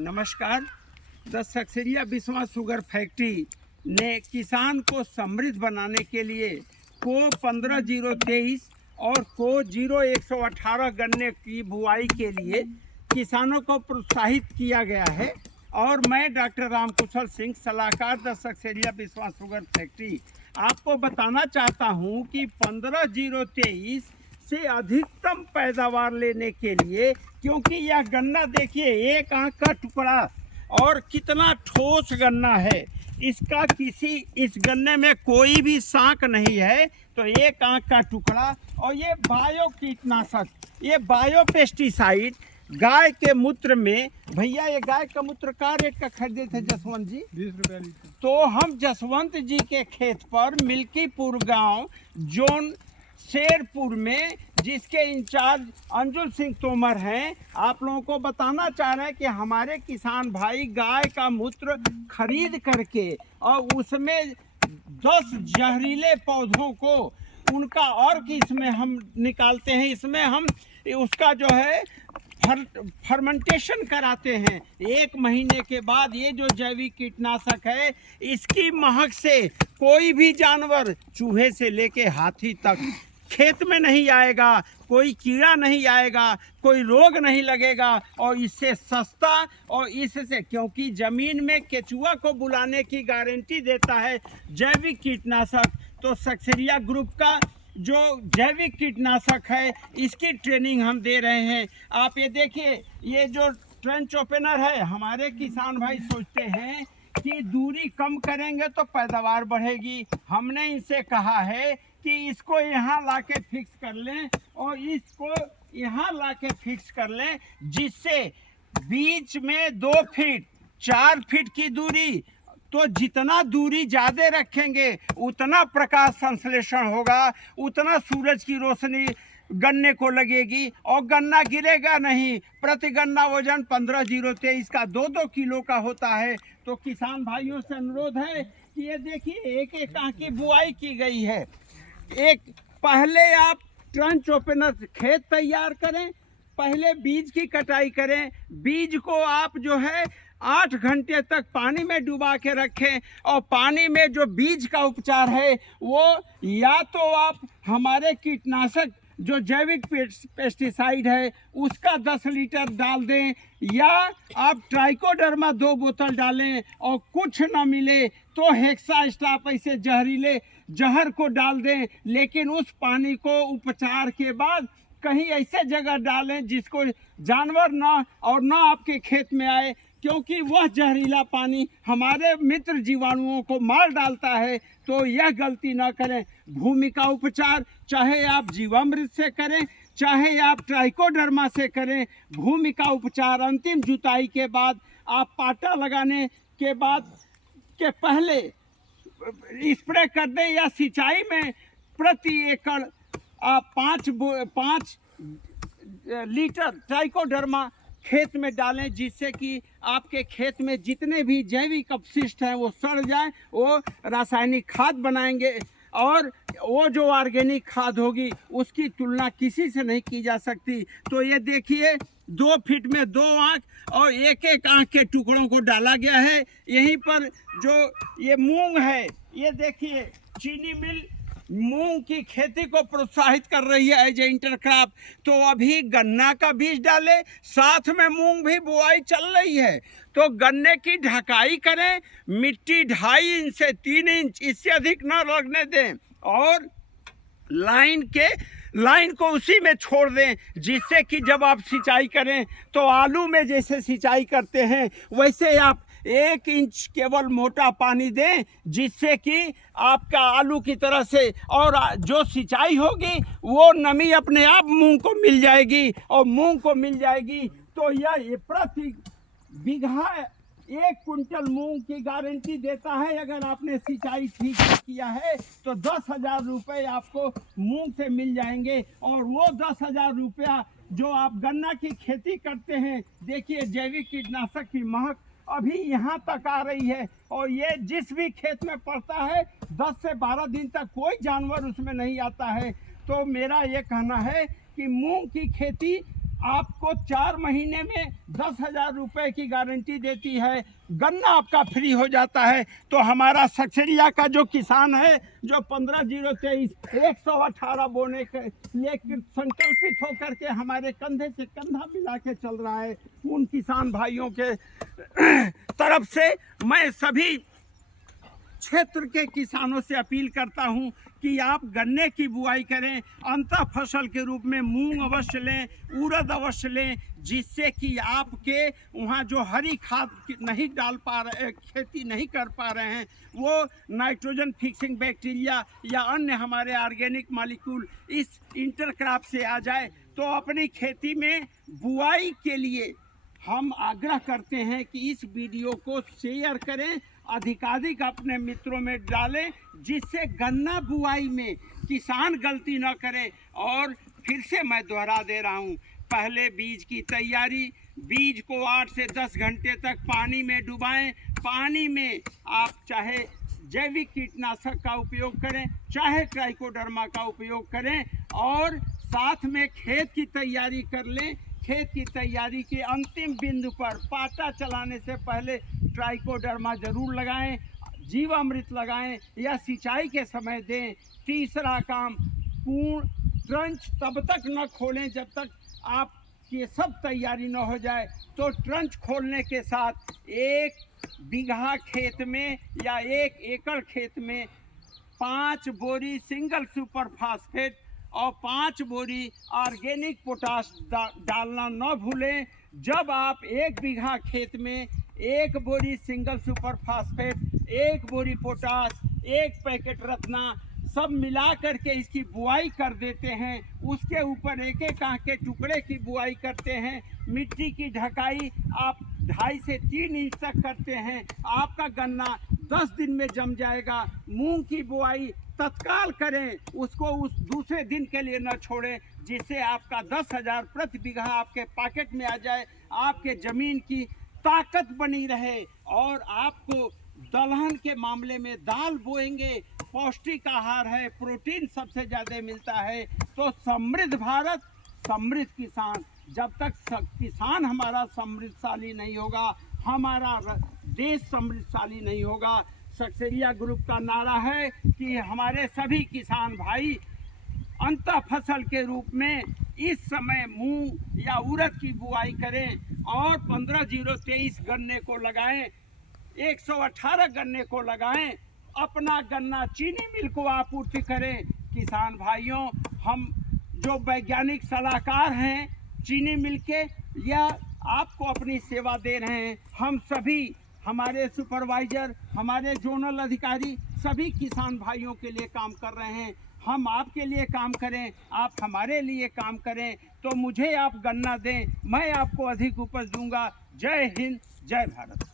नमस्कार। The Saksaria Biswa sugar factory ने किसान को समृद्ध बनाने के लिए को 15023 और को 0118 गन्ने की बुआई के लिए किसानों को प्रोत्साहित किया गया है। और मैं डॉक्टर रामकुशल सिंह, सलाहकार the Saksaria Biswa sugar factory, आपको बताना चाहता हूं कि 15023 से अधिकतम पैदावार लेने के लिए, क्योंकि यह गन्ना देखिए एक आंख का टुकड़ा और कितना ठोस गन्ना है। इसका इस गन्ने में कोई भी शांक नहीं है, तो एक आंख का टुकड़ा। और ये बायो कीटनाशक, ये बायो पेस्टिसाइड गाय के मूत्र में, भैया ये गाय का मूत्र का रेट का खरीदे थे जसवंत जी? 20 रुपया लीटर। तो हम जसवंत जी के खेत पर मिल्कीपुर गांव जोन शेरपुर में, जिसके इंचार्ज अंजुल सिंह तोमर हैं, आप लोगों को बताना चाह रहे हैं कि हमारे किसान भाई गाय का मूत्र खरीद करके और उसमें 10 जहरीले पौधों को उनका अर्क इसमें हम निकालते हैं। इसमें हम उसका जो है फर्मेंटेशन कराते हैं। 1 महीने के बाद ये जो जैविक कीटनाशक है, इसकी महक से कोई भी जानवर, चूहे से लेके हाथी तक, खेत में नहीं आएगा, कोई कीड़ा नहीं आएगा, कोई रोग नहीं लगेगा। और इससे सस्ता, और इससे, क्योंकि ज़मीन में केचुआ को बुलाने की गारंटी देता है जैविक कीटनाशक, तो सक्सेरिया ग्रुप का जो जैविक कीटनाशक है, इसकी ट्रेनिंग हम दे रहे हैं। आप ये देखिए, ये जो ट्रेंच ओपनर है, हमारे किसान भाई सोचते हैं कि दूरी कम करेंगे तो पैदावार बढ़ेगी। हमने इनसे कहा है कि इसको यहाँ लाके फिक्स कर लें और इसको यहाँ लाके फिक्स कर लें, जिससे बीच में 2 फीट 4 फीट की दूरी, तो जितना दूरी ज़्यादा रखेंगे उतना प्रकाश संश्लेषण होगा, उतना सूरज की रोशनी गन्ने को लगेगी और गन्ना गिरेगा नहीं। प्रति गन्ना वजन 15023 का 2-2 किलो का होता है। तो किसान भाइयों से अनुरोध है कि ये देखिए, एक एक आंख की बुआई की गई है। पहले आप ट्रंच ओपनर खेत तैयार करें, पहले बीज की कटाई करें। बीज को आप जो है 8 घंटे तक पानी में डुबा के रखें, और पानी में जो बीज का उपचार है वो या तो आप हमारे कीटनाशक जो जैविक पेस्टिसाइड है उसका 10 लीटर डाल दें, या आप ट्राइकोडर्मा 2 बोतल डालें, और कुछ न मिले तो हेक्सा स्टाप ऐसे जहरीले जहर को डाल दें। लेकिन उस पानी को उपचार के बाद कहीं ऐसे जगह डालें जिसको जानवर ना और ना आपके खेत में आए, क्योंकि वह जहरीला पानी हमारे मित्र जीवाणुओं को मार डालता है। तो यह गलती ना करें। भूमि का उपचार चाहे आप जीवामृत से करें, चाहे आप ट्राइकोडर्मा से करें, भूमि का उपचार अंतिम जुताई के बाद, आप पाटा लगाने के बाद के पहले स्प्रे कर दें, या सिंचाई में प्रति एकड़ आप 5 लीटर ट्राइकोडर्मा खेत में डालें, जिससे कि आपके खेत में जितने भी जैविक अपशिष्ट हैं वो सड़ जाएं, वो रासायनिक खाद बनाएंगे। और वो जो ऑर्गेनिक खाद होगी उसकी तुलना किसी से नहीं की जा सकती। तो ये देखिए, 2 फीट में 2 आंख और एक एक आंख के टुकड़ों को डाला गया है। यहीं पर जो ये मूंग है, ये देखिए, चीनी मिल मूंग की खेती को प्रोत्साहित कर रही है एज ए इंटरक्रॉप। तो अभी गन्ना का बीज डाले, साथ में मूंग भी बुआई चल रही है। तो गन्ने की ढकाई करें, मिट्टी 2.5 इंच से 3 इंच, इससे अधिक न लगने दें, और लाइन को उसी में छोड़ दें, जिससे कि जब आप सिंचाई करें तो आलू में जैसे सिंचाई करते हैं वैसे आप 1 इंच केवल मोटा पानी दें, जिससे कि आपका आलू की तरह से, और जो सिंचाई होगी वो नमी अपने आप मूंग को मिल जाएगी, और मूंग को मिल जाएगी तो यह प्रति बीघा 1 कुंटल मूंग की गारंटी देता है। अगर आपने सिंचाई ठीक से किया है तो 10,000 रुपये आपको मूंग से मिल जाएंगे। और वो 10,000 रुपया जो आप गन्ना की खेती करते हैं, देखिए जैविक कीटनाशक की महक अभी यहाँ तक आ रही है, और ये जिस भी खेत में पड़ता है 10 से 12 दिन तक कोई जानवर उसमें नहीं आता है। तो मेरा ये कहना है कि मूंग की खेती आपको 4 महीने में 10,000 रुपये की गारंटी देती है, गन्ना आपका फ्री हो जाता है। तो हमारा सक्सेरिया का जो किसान है, जो 15/023 118 बोने के लिए संकल्पित होकर के हमारे कंधे से कंधा मिला के चल रहा है, उन किसान भाइयों के तरफ से मैं सभी क्षेत्र के किसानों से अपील करता हूं कि आप गन्ने की बुआई करें, अंतर फसल के रूप में मूंग अवश्य लें, उड़द अवश्य लें, जिससे कि आपके वहाँ जो हरी खाद नहीं डाल पा रहे, खेती नहीं कर पा रहे हैं, वो नाइट्रोजन फिक्सिंग बैक्टीरिया या अन्य हमारे ऑर्गेनिक मॉलिक्यूल इस इंटरक्रॉप से आ जाए। तो अपनी खेती में बुआई के लिए हम आग्रह करते हैं कि इस वीडियो को शेयर करें, अधिकाधिक अपने मित्रों में डालें, जिससे गन्ना बुआई में किसान गलती न करे। और फिर से मैं दोहरा दे रहा हूँ, पहले बीज की तैयारी, बीज को 8 से 10 घंटे तक पानी में डुबाएं। पानी में आप चाहे जैविक कीटनाशक का उपयोग करें, चाहे ट्राइकोडर्मा का उपयोग करें, और साथ में खेत की तैयारी कर लें। खेत की तैयारी के अंतिम बिंदु पर पाटा चलाने से पहले ट्राइकोडर्मा जरूर लगाएं, जीवामृत लगाएं या सिंचाई के समय दें। तीसरा काम, पूर्ण ट्रंच तब तक न खोलें जब तक आप ये सब तैयारी न हो जाए। तो ट्रंच खोलने के साथ 1 बीघा खेत में या 1 एकड़ खेत में 5 बोरी सिंगल सुपर फास्फेट और 5 बोरी ऑर्गेनिक पोटाश डालना न भूलें। जब आप 1 बीघा खेत में 1 बोरी सिंगल सुपर फास्फेट, 1 बोरी पोटाश, 1 पैकेट रत्ना सब मिला करके इसकी बुआई कर देते हैं, उसके ऊपर 1-1 आंख के टुकड़े की बुआई करते हैं। मिट्टी की ढकाई आप 2.5 से 3 इंच तक करते हैं, आपका गन्ना 10 दिन में जम जाएगा। मूंग की बुआई तत्काल करें, उसको उस दूसरे दिन के लिए न छोड़ें, जिससे आपका 10,000 प्रति बीघा आपके पॉकेट में आ जाए, आपके ज़मीन की ताकत बनी रहे। और आपको दलहन के मामले में दाल बोएंगे, पौष्टिक आहार है, प्रोटीन सबसे ज़्यादा मिलता है। तो समृद्ध भारत, समृद्ध किसान। जब तक किसान हमारा समृद्धशाली नहीं होगा, हमारा देश समृद्धशाली नहीं होगा। सक्सेरिया ग्रुप का नारा है कि हमारे सभी किसान भाई अंतर फसल के रूप में इस समय मूंग या उड़द की बुआई करें और 15/023 गन्ने को लगाएं, 118 गन्ने को लगाएं, अपना गन्ना चीनी मिल को आपूर्ति करें। किसान भाइयों, हम जो वैज्ञानिक सलाहकार हैं चीनी मिल के, या आपको अपनी सेवा दे रहे हैं। हम सभी, हमारे सुपरवाइजर, हमारे जोनल अधिकारी सभी किसान भाइयों के लिए काम कर रहे हैं। हम आपके लिए काम करें, आप हमारे लिए काम करें। तो मुझे आप गन्ना दें, मैं आपको अधिक उपज दूंगा। जय हिंद, जय भारत।